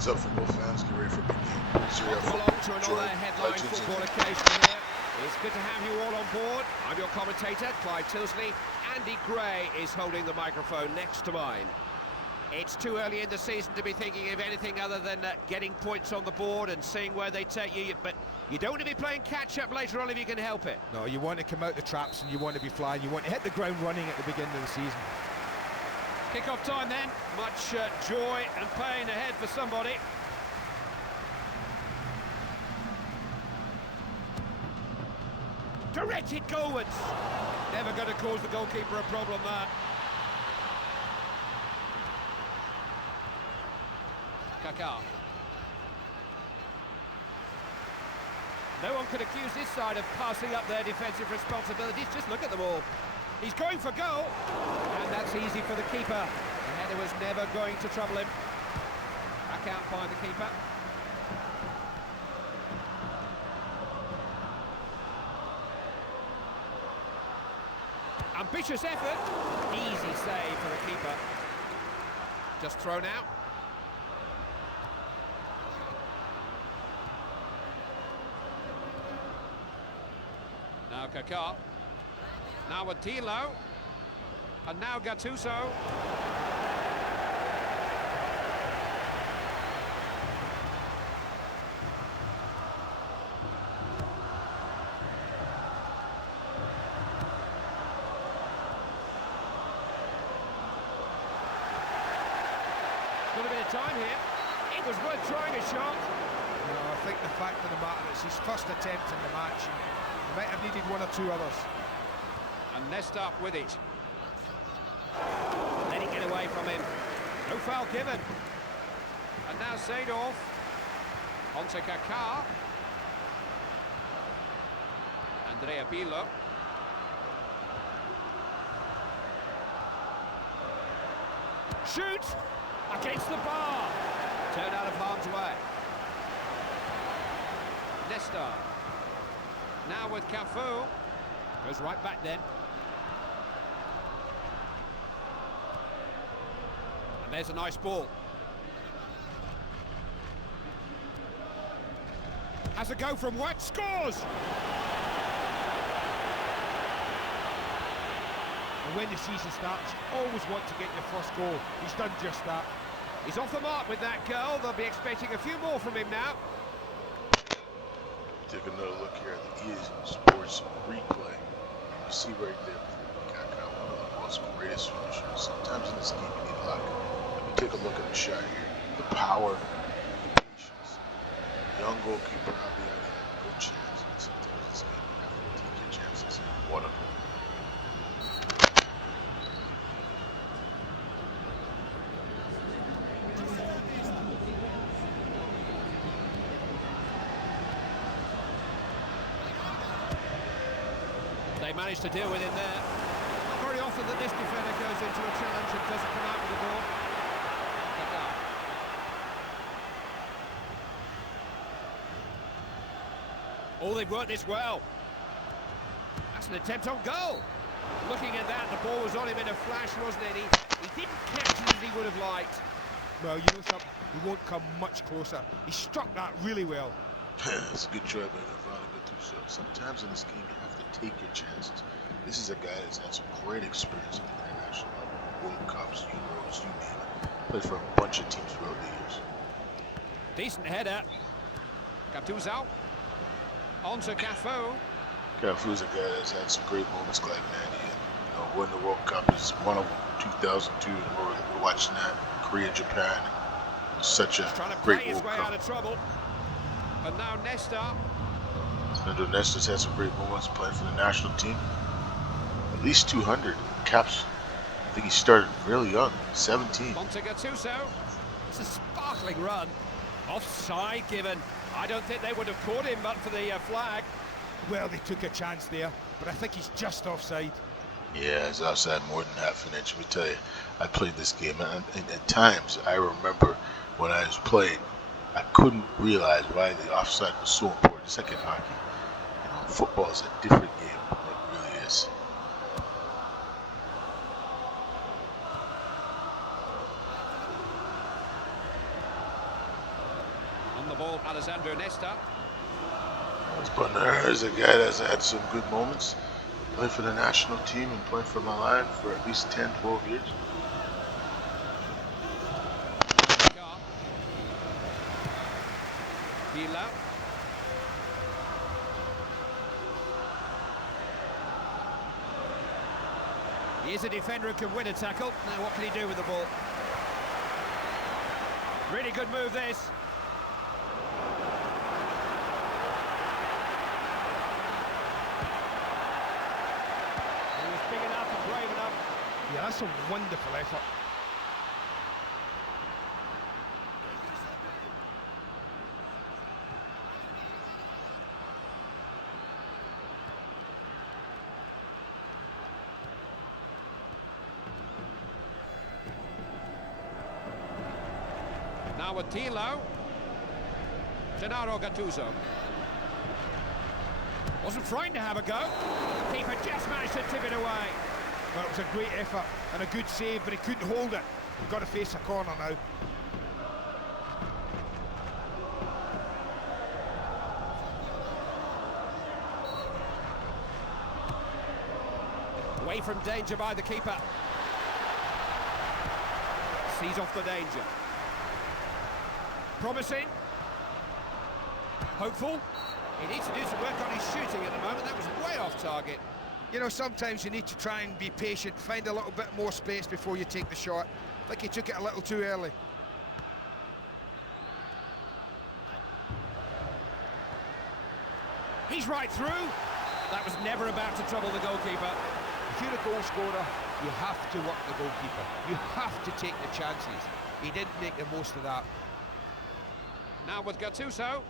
What's up, football fans? Get ready for a big game. Welcome along to another headline football occasion here. It's good to have you all on board. I'm your commentator, Clive Tilsley. Andy Gray is holding the microphone next to mine. It's too early in the season to be thinking of anything other than getting points on the board and seeing where they take you, but you don't want to be playing catch-up later on if you can help it. No, you want to come out the traps and you want to be flying. You want to hit the ground running at the beginning of the season. Kick-off time then. Much joy and pain ahead for somebody. Directed goalwards. Never going to cause the goalkeeper a problem there. Kaká. No one could accuse this side of passing up their defensive responsibilities. Just look at them all. He's going for goal, and that's easy for the keeper. The header was never going to trouble him. Back out by the keeper. Ambitious effort. Easy save for the keeper. Just thrown out. Now Kaká. Now Attilo. And now Gattuso. Got a bit of time here. It was worth trying a shot. No, I think the fact of the matter is his first attempt in the match. He might have needed one or two others. And Nesta with it. Let it get away from him. No foul given. And now Seedorf. On to Kaká. Andrea Pirlo. Shoot! Against the bar. Turned out of harm's way. Nesta. Now with Cafu. Goes right back then. And there's a nice ball. Has a go from what? Scores! And when the season starts, you always want to get your first goal. He's done just that. He's off the mark with that goal. They'll be expecting a few more from him now. Take another look here at the EA Sports replay. You see right there, Kaká, one of the world's greatest finishers. Sometimes in this game you need luck. Let me take a look at the shot here. The power, the patience. Young goalkeeper, obviously, had no chance. And sometimes in this game you have to take your chances. What a goal. They managed to deal with him there. Not very often that this defender goes into a challenge and doesn't come out with the ball. Kaká. Oh, they've worked this well. That's an attempt on goal. Looking at that, the ball was on him in a flash, wasn't it? He didn't catch it as he would have liked. Well, you know something, he won't come much closer. He struck that really well. It's a good try by Gattuso. Sometimes in this game you have to take your chances. This is a guy that's had some great experience at the international level. World Cups, Euros, you name it. Played for a bunch of teams throughout the years. Decent header. Gattuso. On to Cafu. Cafu's a guy that's had some great moments, Clive and Andy. You know, winning the World Cup is one of them. 2002, we're watching that. Korea, Japan. Such a great World Cup. Out of trouble. And now Nesta. Fernando Nesta's had some great moments playing for the national team. At least 200 caps. I think he started really young, 17. Monte Gattuso. It's a sparkling run. Offside given. I don't think they would have caught him but for the flag. Well, they took a chance there, but I think he's just offside. Yeah, it's offside more than half an inch. Let me tell you, I played this game, and at times I remember when I was playing, I couldn't realize why the offside was so important. It's like in hockey. You know, football is a different game. It really is. Alessandro Nesta. Bonner is a guy that's had some good moments. Played for the national team and played for Milan for at least 10, 12 years. Milan. He is a defender who can win a tackle. Now what can he do with the ball? Really good move, this. He was big enough and brave enough. Yeah, that's a wonderful effort. Now with Tilo. Gennaro Gattuso. Wasn't frightened to have a go. The keeper just managed to tip it away. Well, it was a great effort and a good save, but he couldn't hold it. We've got to face a corner now. Away from danger by the keeper. Sees off the danger. Promising. Hopeful. He needs to do some work on his shooting at the moment. That was way off target. You know, sometimes you need to try and be patient, find a little bit more space before you take the shot. I think he took it a little too early. He's right through. That was never about to trouble the goalkeeper. If you're a goal scorer, you have to work the goalkeeper. You have to take the chances. He didn't make the most of that. Now with Gattuso.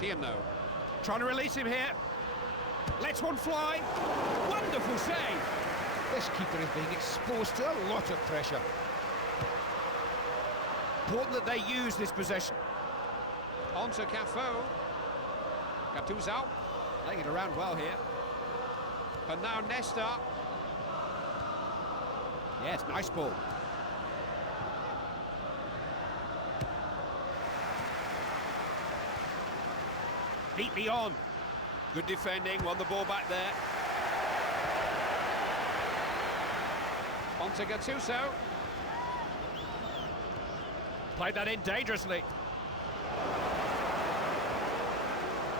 Tino. Trying to release him here. Lets one fly. Wonderful save. This keeper is being exposed to a lot of pressure. Important that they use this possession. On to Cafu. Gattuso. Laying it around well here. And now Nesta. Yes, nice ball. Neatly on. Good defending, won the ball back there. On to Gattuso. Played that in dangerously.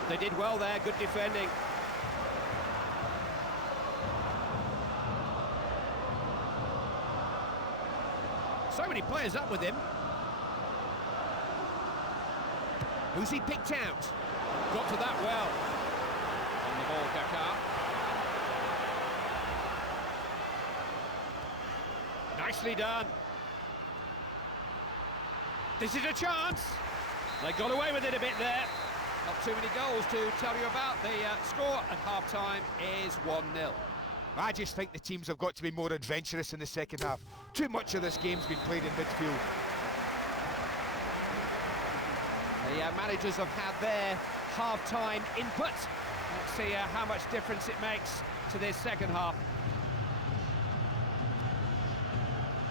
They did well there, good defending. So many players up with him. Who's he picked out? Got to that well. On the ball, Kaká. Nicely done. This is a chance. They got away with it a bit there. Not too many goals to tell you about. The score at half-time is 1-0. I just think the teams have got to be more adventurous in the second half. Too much of this game's been played in midfield. The managers have had their half-time input. Let's see how much difference it makes to this second half.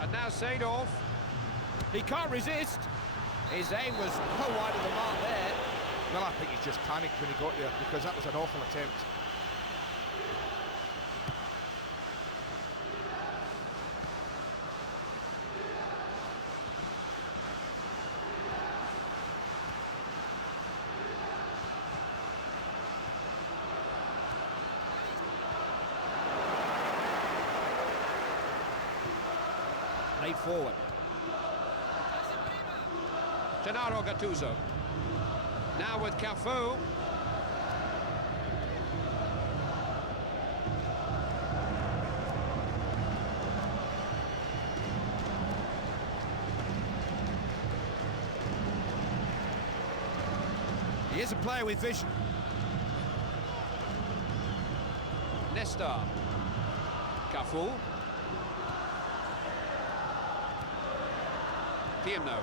And now Seedorf. He can't resist. His aim was well wide of the mark there. Well, I think he just panicked when he got there, because that was an awful attempt. Played forward. Gennaro Gattuso. Now with Cafu. He is a player with vision. Nesta. Cafu. Piano.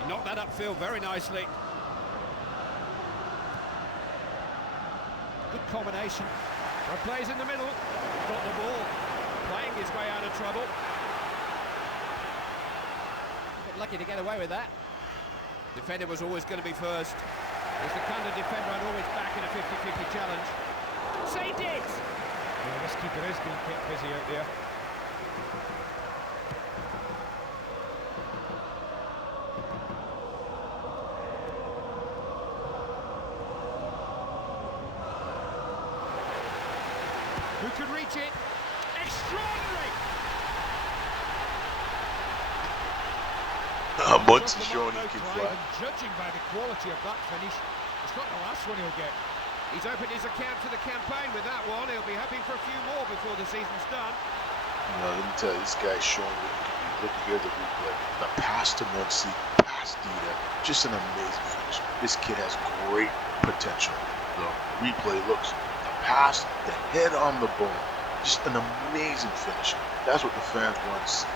He knocked that upfield very nicely. Good combination. Plays in the middle. Got the ball. Playing his way out of trouble. A bit lucky to get away with that. Defender was always going to be first. He's the kind of defender I'd always back in a 50-50 challenge. Saved it! Yeah, this keeper is being kept busy out there. Who could reach it? Extraordinary! Once he's shown he can fly. Judging by the quality of that finish, it's not the last one he'll get. He's opened his account to the campaign with that one. He'll be hoping for a few more before the season's done. Let me tell you, this guy's showing what he can do. Look here, the replay. The pass to Muncy, pass Dita. Just an amazing finish. This kid has great potential. The replay looks, the pass, the head on the ball. Just an amazing finish. That's what the fans want to see.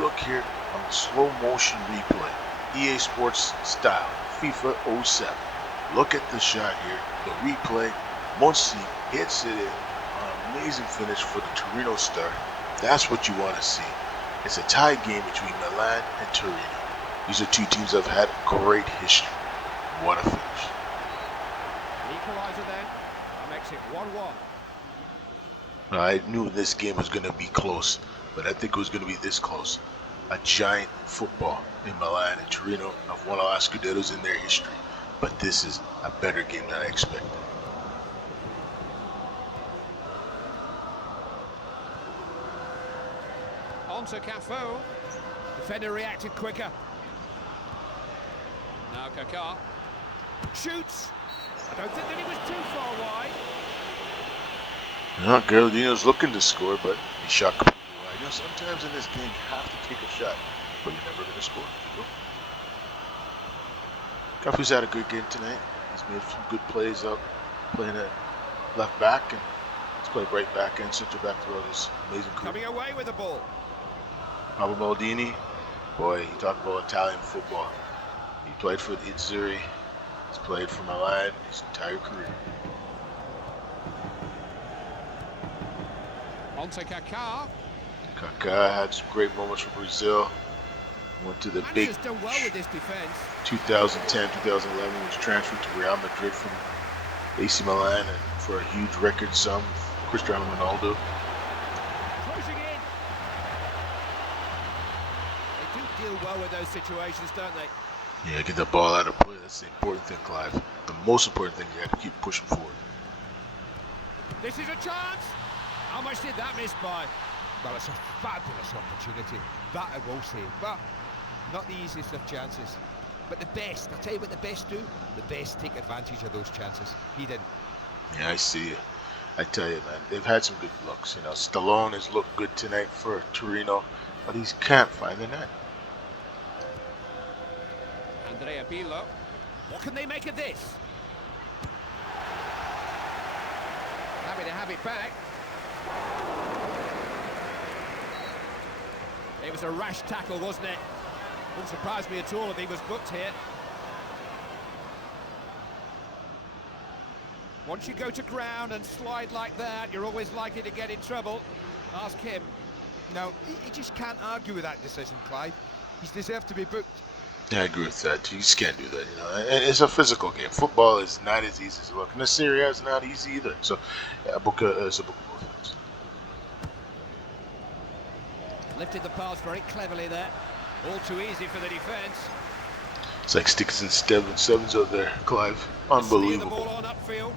Look here on the slow motion replay. EA Sports style, FIFA 07. Look at the shot here, the replay. Muncy hits it in. An amazing finish for the Torino star. That's what you want to see. It's a tie game between Milan and Torino. These are two teams that have had great history. What a finish. Equalizer then. That makes it 1-1. I knew this game was going to be close, but I think it was going to be this close. A giant football in Milan and Torino have won a lot of Scudettos in their history, but this is a better game than I expected. On to Cafu. Defender reacted quicker. Now Kaká. Shoots. I don't think that he was too far wide. No, Geraldino's looking to score, but he shot completely wide. You know, sometimes in this game you have to take a shot, but you're never going to score. Cafu's had a good game tonight. He's made some good plays up, playing at left back, and he's played right back and center back throughout his amazing career. Coming away with the ball. Pablo Maldini, boy, you talk about Italian football. He played for the Azzurri. He's played for Milan his entire career. On to Kaká. Kaká had some great moments for Brazil. Went to the And big he's done well with this defence. 2010, 2011 was transferred to Real Madrid from AC Milan and for a huge record sum, Cristiano Ronaldo. Closing in. They do deal well with those situations, don't they? Yeah, get the ball out of play. That's the important thing, Clive. The most important thing, you have to keep pushing forward. This is a chance. How much did that miss by? Well, it's a fabulous opportunity, that I will say, but not the easiest of chances. But the best, I'll tell you what the best do, the best take advantage of those chances. He didn't. Yeah, I see you. I tell you, man, they've had some good looks. You know, Stallone has looked good tonight for Torino, but he can't find the net. Andrea Pirlo. What can they make of this? Happy to have it back. It was a rash tackle, wasn't it? Wouldn't surprise me at all if he was booked here. Once you go to ground and slide like that, you're always likely to get in trouble. Ask him. Now, he just can't argue with that decision, Clive. He's deserved to be booked. Yeah, I agree with that. You just can't do that, you know. And it's a physical game. Football is not as easy as it looks. And the Serie A is not easy either. So, yeah, Boca is a book of both things. Lifted the pass very cleverly there. All too easy for the defence. It's like sticks and sevens out there, Clive. Steer the Unbelievable. ball on upfield.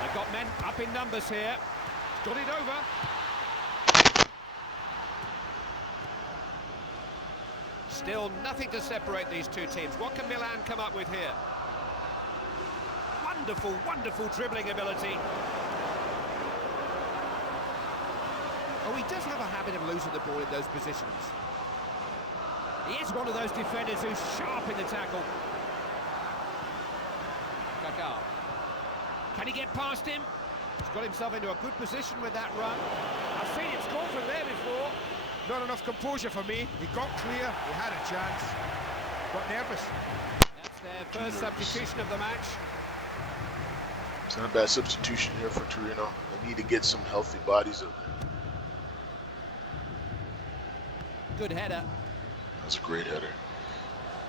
They've got men up in numbers here. Got it over. Still nothing to separate these two teams. What can Milan come up with here? Wonderful, wonderful dribbling ability. Oh, he does have a habit of losing the ball in those positions. He is one of those defenders who's sharp in the tackle. Kaká. Can he get past him? He's got himself into a good position with that run. I've seen him score from there before. Not enough composure for me. He got clear, he had a chance. Got nervous. That's their first substitution of the match. It's not a bad substitution here for Torino. They need to get some healthy bodies out there. Good header. That's a great header.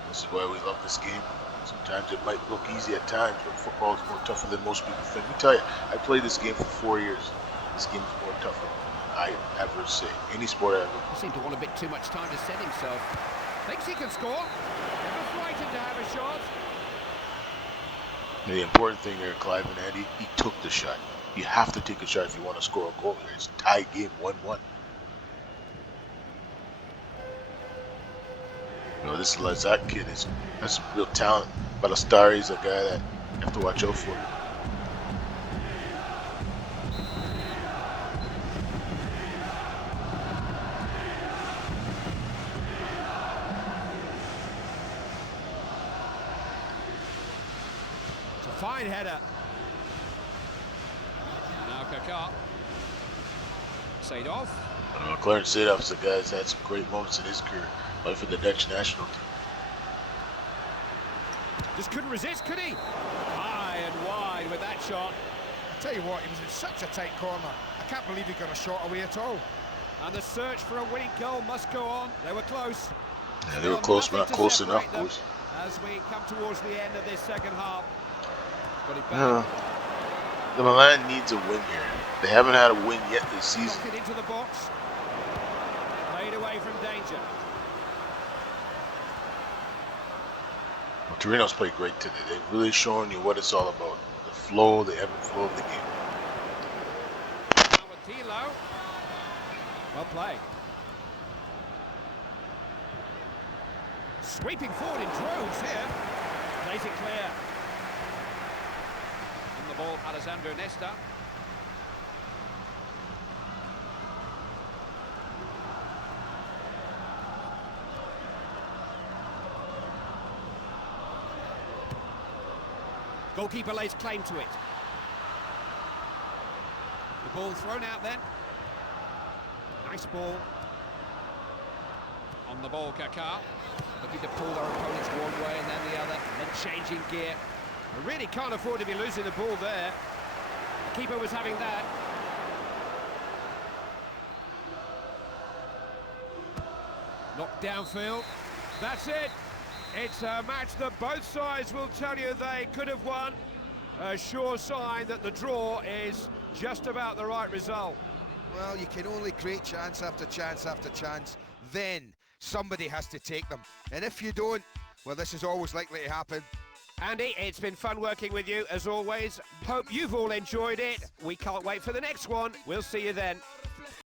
This is why we love this game. Sometimes it might look easy at times, but football is more tougher than most people think. Let me tell you, I played this game for 4 years. This game is more tougher than I ever say. Any sport I ever. He seemed to want a bit too much time to set himself. Thinks he can score. Never frightened to have a shot. The important thing here, Clive and Andy, he took the shot. You have to take a shot if you want to score a goal here. It's a tie game, 1-1. You know, this Lazat kid that's real talent. Balastari is a guy that you have to watch out for. It's a fine header. Now Kaká. Seedorf. Clarence Seedorf is a guy that's had some great moments in his career. Played for the Dutch national team. Just couldn't resist, could he? High and wide with that shot. I tell you what, he was in such a tight corner. I can't believe he got a shot away at all. And the search for a winning goal must go on. They were close. Yeah, they were close, but not close enough, boys. As we come towards the end of this second half. Got it Yeah. back. The Milan needs a win here. They haven't had a win yet this season. Knocked it into the box. Played away from danger. Well, Torino's played great today. They've really shown you what it's all about. The flow, the ebb and flow of the game. Tilo. Well played. Sweeping forward in droves here. Plays it clear. On the ball, Alessandro Nesta. Goalkeeper lays claim to it. The ball thrown out then. Nice ball. On the ball, Kaká. Looking to pull their opponents one way and then the other, then changing gear. They really can't afford to be losing the ball there. The keeper was having that. Knocked downfield. That's it. It's a match that both sides will tell you they could have won. A sure sign that the draw is just about the right result. Well, you can only create chance after chance after chance. Then somebody has to take them. And if you don't, well, this is always likely to happen. Andy, it's been fun working with you as always. Hope you've all enjoyed it. We can't wait for the next one. We'll see you then.